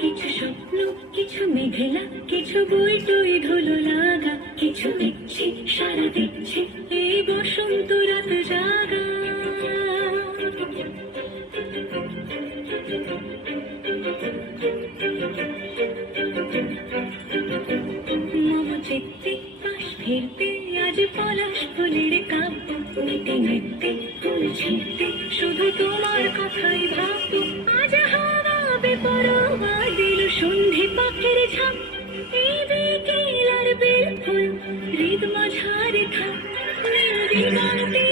কিছু স্বপ্ন, কিছু মেঘলা, কিছু বই টই ধুলো লাগা, কিছু দেখছি সারা দিচ্ছি এই বসন্ত রাত জাগা। মম চিত্তে পাশ ফিরতে আজ পলাশ ফুলের কাব্য, নিতে নিতে ফুল ছিঁড়তে শুধু তোমার কথাই ভাববো। আজ হাওয়া বেপরোয়া দিল সন্ধে পাখির ঝাঁক, এই বিকেল আর বেল ফুল হৃদ মাঝারে থাক, দিগন্তে